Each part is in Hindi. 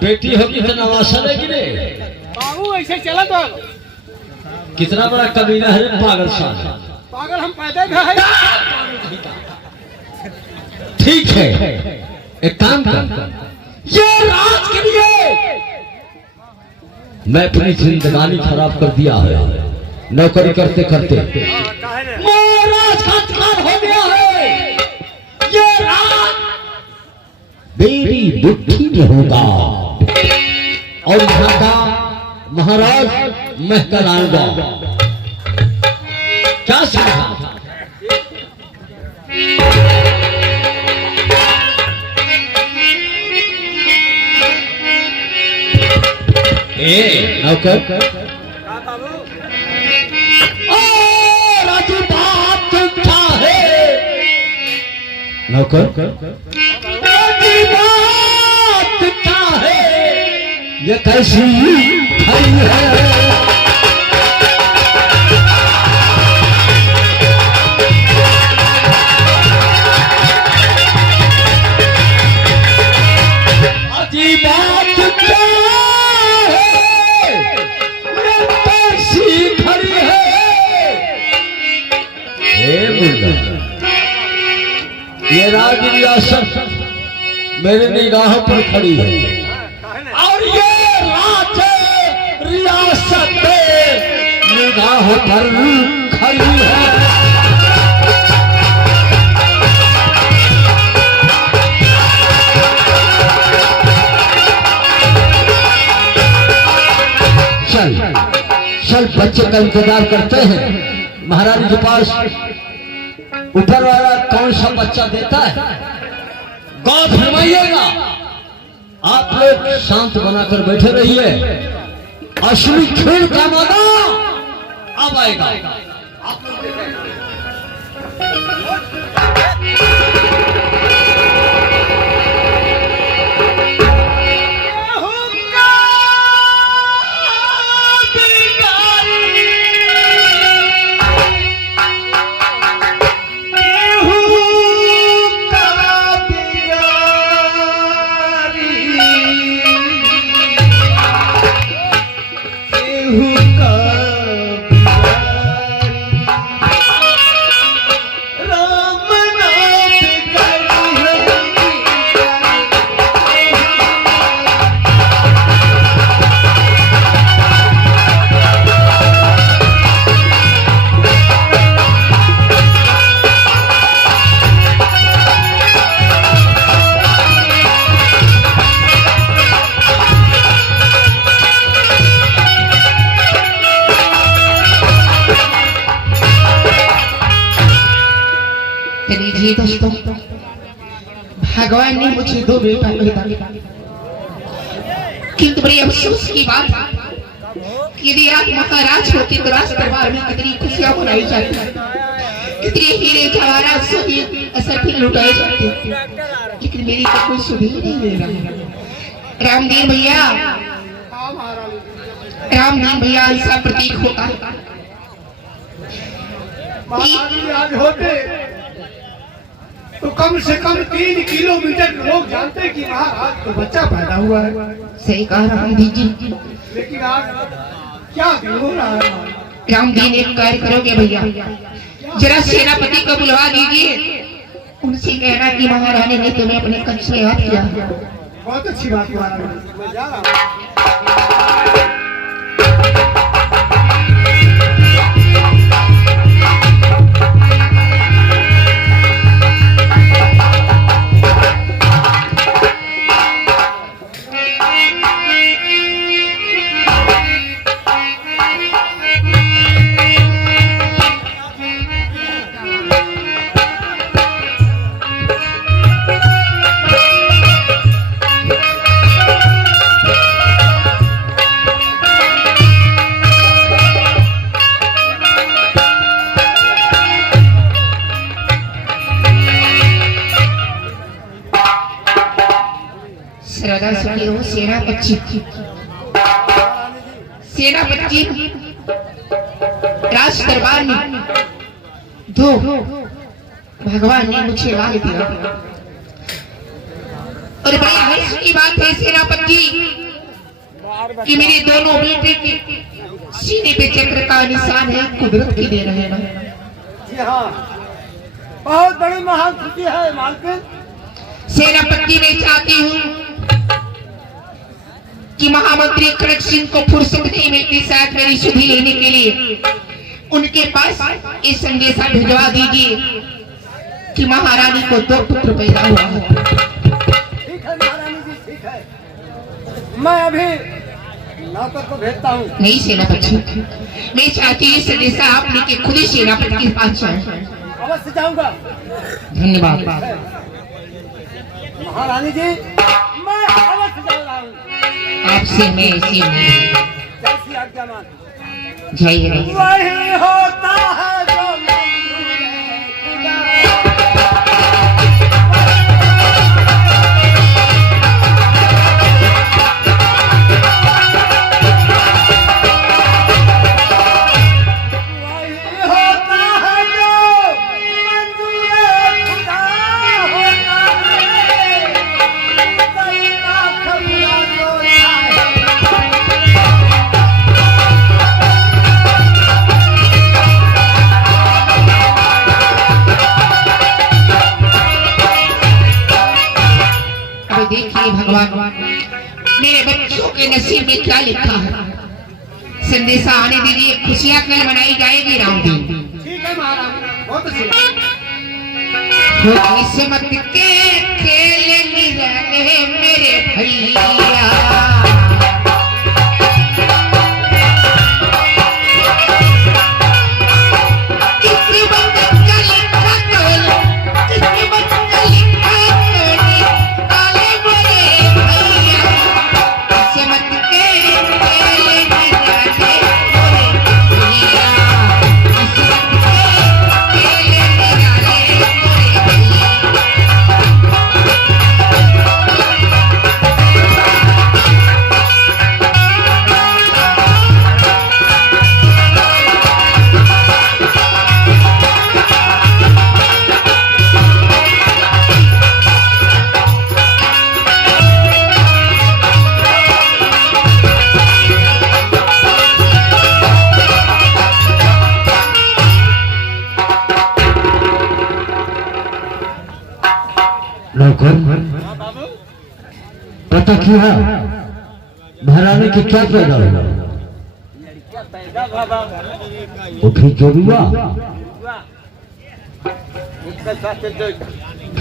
बेटी होगी तो नवासा लेगी रे बाबू ऐसे चला तो कितना बड़ा कमीना है पागल सा पागल हम पैदा है। ठीक है एक काम कर ये राज के लिए मैं अपनी जिंदगानी खराब कर दिया है। नौकरी करते करते राजघाट हो गया है। ये राज मेरी बुद्धि में होगा और यहाँ का महाराज मैं कराऊंगा। क्या समझा? नौकर राजू बात क्या है? नौकर राजू बात क्या है? ये कैसी खड़ी है? ये राज रियासत मेरे निगाहों पर खड़ी है और ये राज रियासत निगाहों पर खड़ी है। चल चल बच्चे का इंतजार करते हैं। महाराज के पास ऊपर वाला कौन सा बच्चा देता है गौर फरमाइएगा। आप लोग शांत बनाकर बैठे रहिए। असली खेल का मजा अब आएगा। आप लोग दोस्तों भगवान ने मुझे दो बेटा पैदा किया, किंतु बड़ी अफसोस की बात कि यदि आप महाराज होते तो राज दरबार में कितनी खुशियां मनाई जाती, कितने हीरे जवाहरात सोने असर फिर लुटाए जाते, लेकिन मेरी तो कोई सुविधा नहीं मिल रहा। रामदीन भैया ऐसा प्रतीक होता है होते तो कम से कम 3 किलोमीटर लोग जानते कि महाराज तो बच्चा पैदा हुआ है। सही कहा रामदीन जी, लेकिन आज क्या हो रहा है? रामदीन एक कार्य करोगे भैया, जरा सेनापति को बुलवा दीजिए, उनसे कहना कि महारानी ने तुम्हें अपने कच्छ में याद किया। बहुत अच्छी बात है। सेनापति राज दरबार में दो भगवान ने मुझे लाल दिया और बड़ी हर्ष की बात है सेनापति कि मेरे दोनों बेटे के सीने पे चक्र का निशान है, कुदरत की दे रहे ना। जी हाँ, बहुत बड़ी महान खुशी है मालकिन। सेनापति मैं चाहती हूँ कि महामंत्री कनक सिंह को फुर्सत नहीं मिलती शायद मेरी सुधि लेने के लिए, उनके पास ये संदेशा भिजवा दीजिए कि महारानी को 2 पुत्र पैदा हुआ है। ठीक है महारानी जी, ठीक है, मैं अभी नौकर को भेजता हूँ। नहीं सेनापति, मैं चाहती हूँ संदेशा आप लेके खुद ही सेनापति के पास जाए। अवश्य जाऊंगा। धन्यवाद महारानी जी, मैं अवश्य जा रहा हूँ। आपसे मैं इसी में जैसी आज्ञा मान। जय रही। वही होता है जो मंजूर है खुदा। देखिए भगवान, मेरे बच्चों के नसीब में क्या लिखा है। संदेशा आने दीजिए, खुशियां कल मनाई जाएगी राम दिन। ठीक है महाराज, बहुत अच्छी। किस्मत के खेल निराले मेरे भैया, पता किया महारानी की क्या पैदा हुआ? वो भी जो हुआ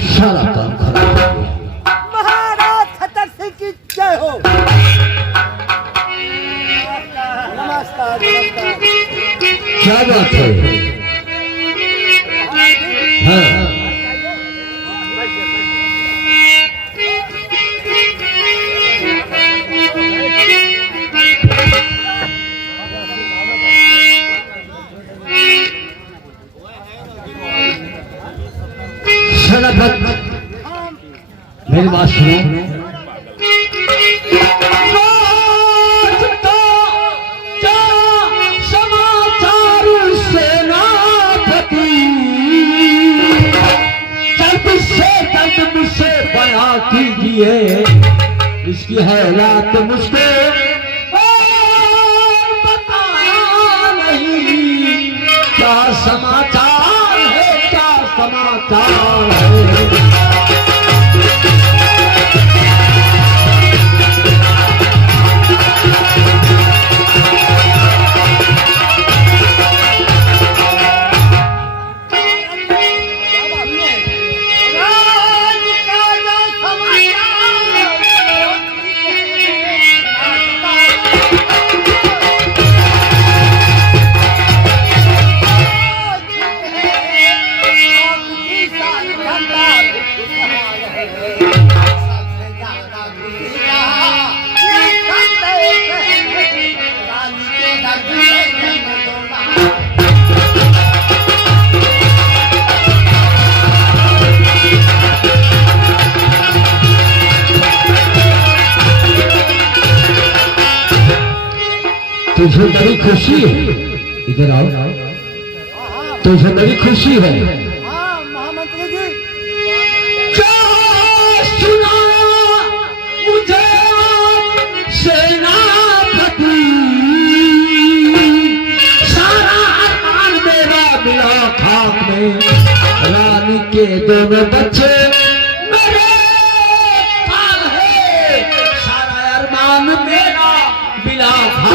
सारा काम खराब हो गया। महाराज खतर सिंह की जय हो। नमस्कार नमस्कार। क्या बात है? हाँ मेरी बात सुनो। समाचार सेनापति जल्द से बयां कीजिए, इसकी हालात मुझको बताया नहीं। क्या समाचार है, क्या समाचार है? तुझे बड़ी खुशी है, इधर आओ। तुझे बड़ी खुशी है। हाँ महामंत्री जी। क्या सुना के दोनों बच्चे मेरे पाल है, सारा अरमान मेरा बिला था।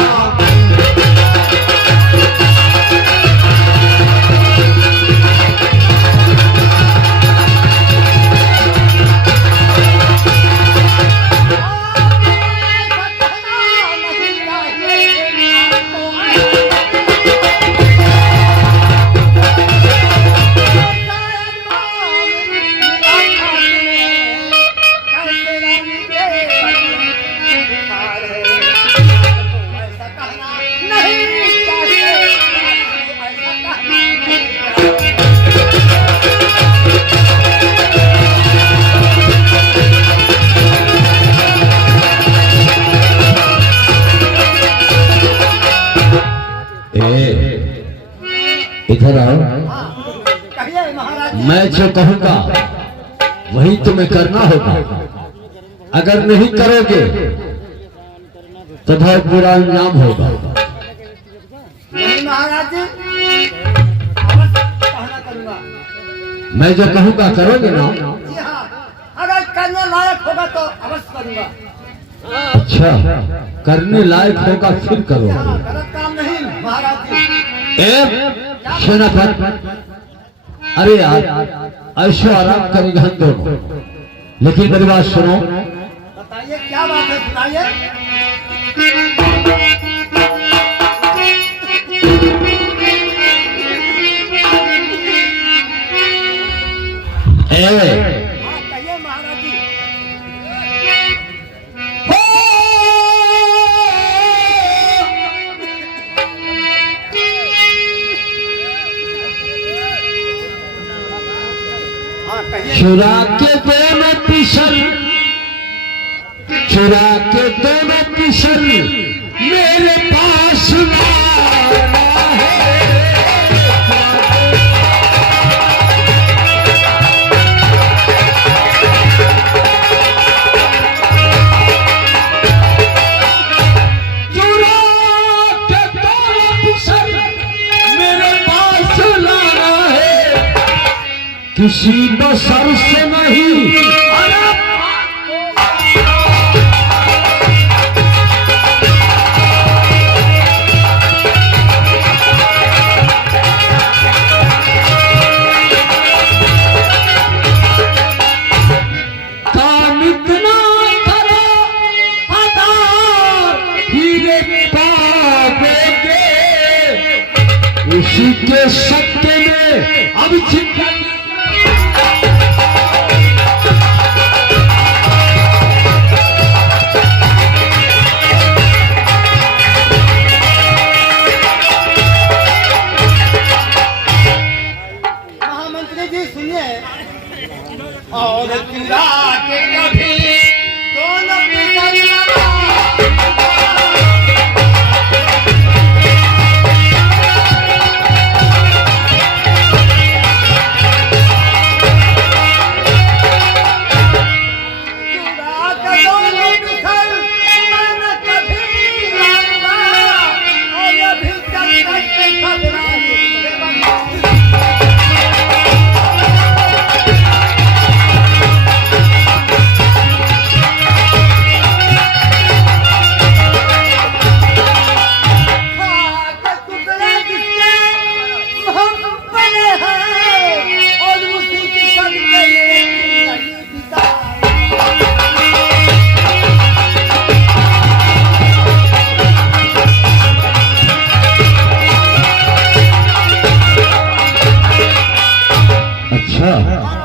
इधर आओ। मैं जो कहूंगा वही तुम्हें करना होगा, अगर नहीं करोगे तो बहुत बुरा इनाम होगा। नहीं महाराज जी, कहना करूंगा। मैं जो कहूंगा करोगे ना? जी हाँ, अगर करने लायक होगा तो अवश्य करूंगा। अच्छा, करने लायक होगा फिर करोगे। हाँ, गलत काम नहीं महाराज जी। सेनापति, अरे यार ऐशो आराम करेंगे हम दोनों, लेकिन मेरी बात सुनो। बताइए क्या बात है, सुनाइए। कहिए महाराज जी। चुरा के दोनों पिसल, चुरा के दोनों पिसल मेरे पास लाना है। चुरा के दोनों पिसल मेरे पास लाना है, किसी बसर से नहीं। काम इतना करो आधार हीरे पाओगे, उसी के सत्य में अब चिंता। और चुरा के कभी दोनों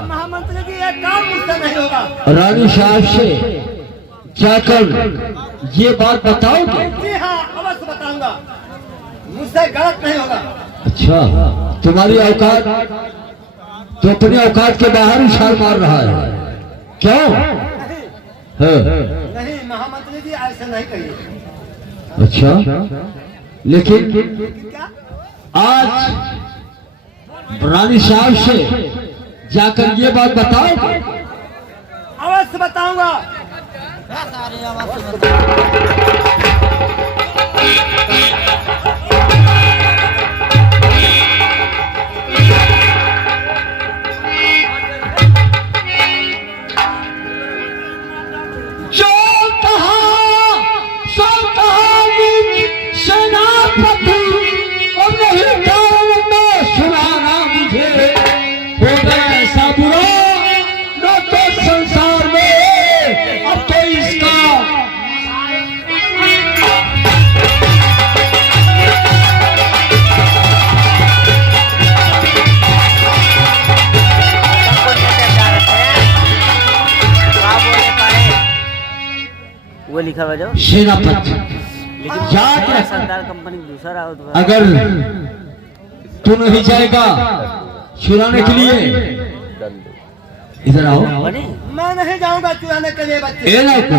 महामंत्री जी, ये काम मुझसे नहीं होगा। रानी साहब से जाकर ये बात बताओगे? जी हाँ, अवश्य बताऊंगा, मुझसे गलत नहीं होगा। अच्छा, तुम्हारी औकात तो अपनी औकात के बाहर ही छाल मार रहा है, क्यों? नहीं महामंत्री जी, ऐसे नहीं कहिए। अच्छा, लेकिन क्या? आज रानी साहब से जाकर ये बात बताओगे? अवश्य बताऊंगा। लिखा हुआ जो सेनापति याद रख, सरदार कंपनी दूसरा हो तो अगर तू नहीं जाएगा चुराने के लिए, इधर आओ। मैं नहीं जाऊंगा चुराने के लिए बच्चे। ए ना को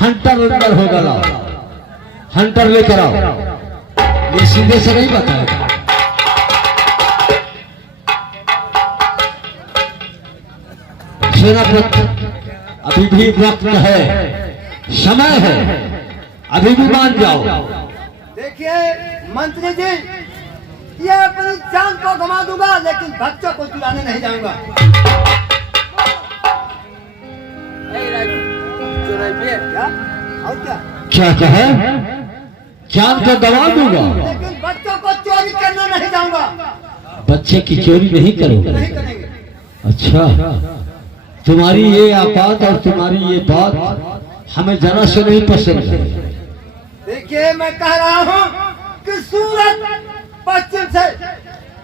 हंटर अंदर हो गया, हंटर लेकर आओ। ये सीधे से नहीं बताएगा। सेनापति अभी भी वक्त है, समय है, अभी भी मान जाओ। देखिए मंत्री जी, ये अपनी जान को गंवा दूंगा लेकिन बच्चों को चुराने नहीं जाऊंगा। क्या और क्या क्या कहे? जान को गंवा दूंगा लेकिन बच्चों को चोरी करने नहीं जाऊंगा। बच्चे की चोरी नहीं करोगे? नहीं करेंगे। अच्छा, तुम्हारी ये आपात और तुम्हारी ये बात हमें जरा से नहीं पसंद है। देखिए मैं कह रहा हूँ कि सूरज पश्चिम से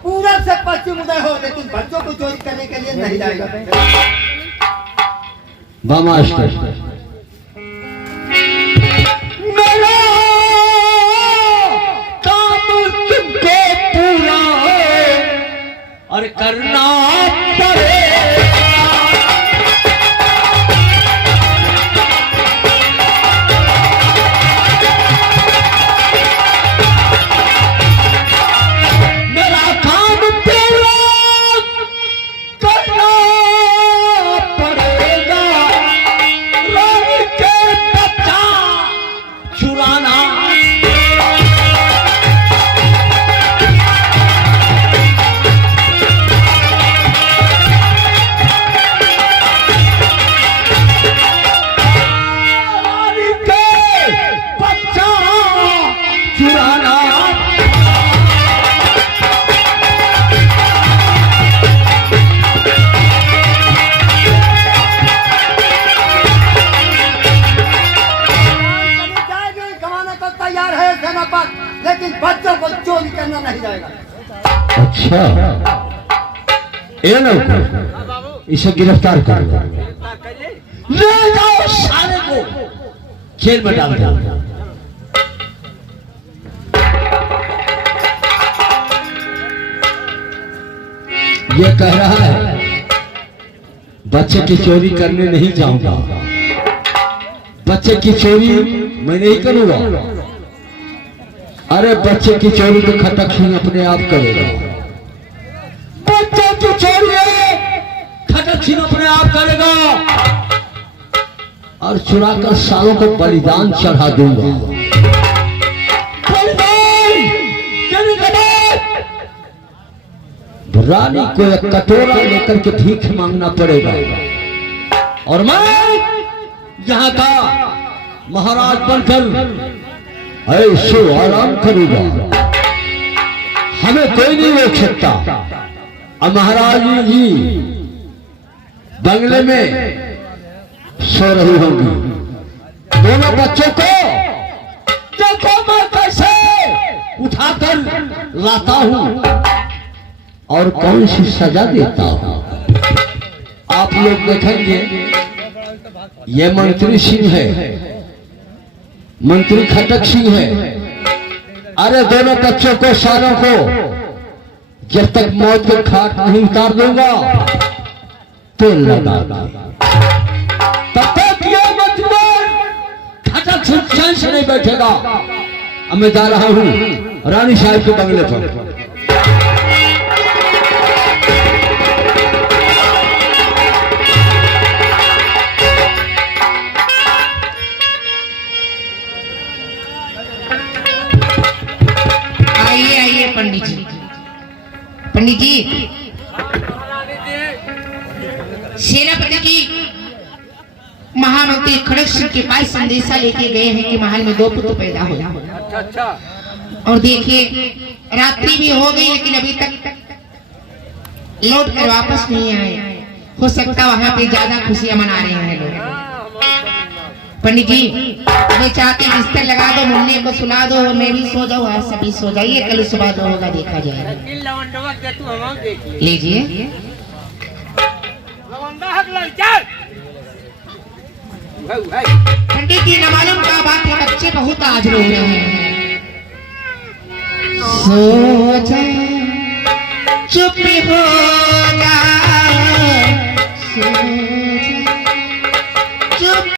पूरब से पश्चिम उदय हो, लेकिन बच्चों को चोरी करने के लिए नहीं जाएगा। मास्टर, मेरा काम तुमको पूरा और करना पड़ेगा। लेकिन बच्चों को चोरी करना नहीं जाएगा। अच्छा, ये लोग इसे गिरफ्तार कर ले जाओ, सारे को जेल में डाल दो। ये कह रहा है बच्चे की चोरी करने नहीं जाऊंगा, बच्चे की चोरी मैं नहीं करूंगा। अरे बच्चे की चोरी तो खटक सिंह अपने आप करेगा। बच्चे की चोरी खटक सिंह अपने आप करेगा और चुरा कर सालों को बलिदान चढ़ा दूंगा। रानी को एक कटोरा लेकर के भीख मांगना पड़ेगा और मैं यहाँ का महाराज बनकर ऐसे आराम करूंगा, हमें कोई नहीं रोक सकता। और महाराज जी बंगले में सो रही होंगी, दोनों बच्चों को देखो मैं कैसे उठाकर लाता हूं और कौन सी सजा देता हूं। आप लोग देखेंगे ये मंत्री सिंह है, मंत्री खटक सिंह है। अरे दोनों बच्चों को सारों को जब तक मौत के खाट नहीं उतार दूंगा तेल लगा तब तक ये मंत्री खटक सिंह चैन से नहीं बैठेगा। अब मैं जा रहा हूं रानी साहब के बंगले पर। पंडित जी, पंडित जी, सेनापति जी महामंत्री खड़ग सिंह के पास संदेशा लेके गए हैं कि महल में 2 पुत्र पैदा हो। अच्छा। और देखिए रात्रि भी हो गई लेकिन अभी तक लौट कर वापस नहीं आए। हो सकता वहां पे ज्यादा खुशियां मना रहे हैं लोग। पंडित जी मैं चाहती बिस्तर लगा दो, मुन्ने को सुला दो, मैं भी सो जाऊँ, आज सभी सो जाइए, कल सुबह 2 होगा देखा जाएगा। लीजिए पंडित जी न मालूम क्या बात है, बच्चे बहुत आज रो रहे हैं। सो जा चुप हो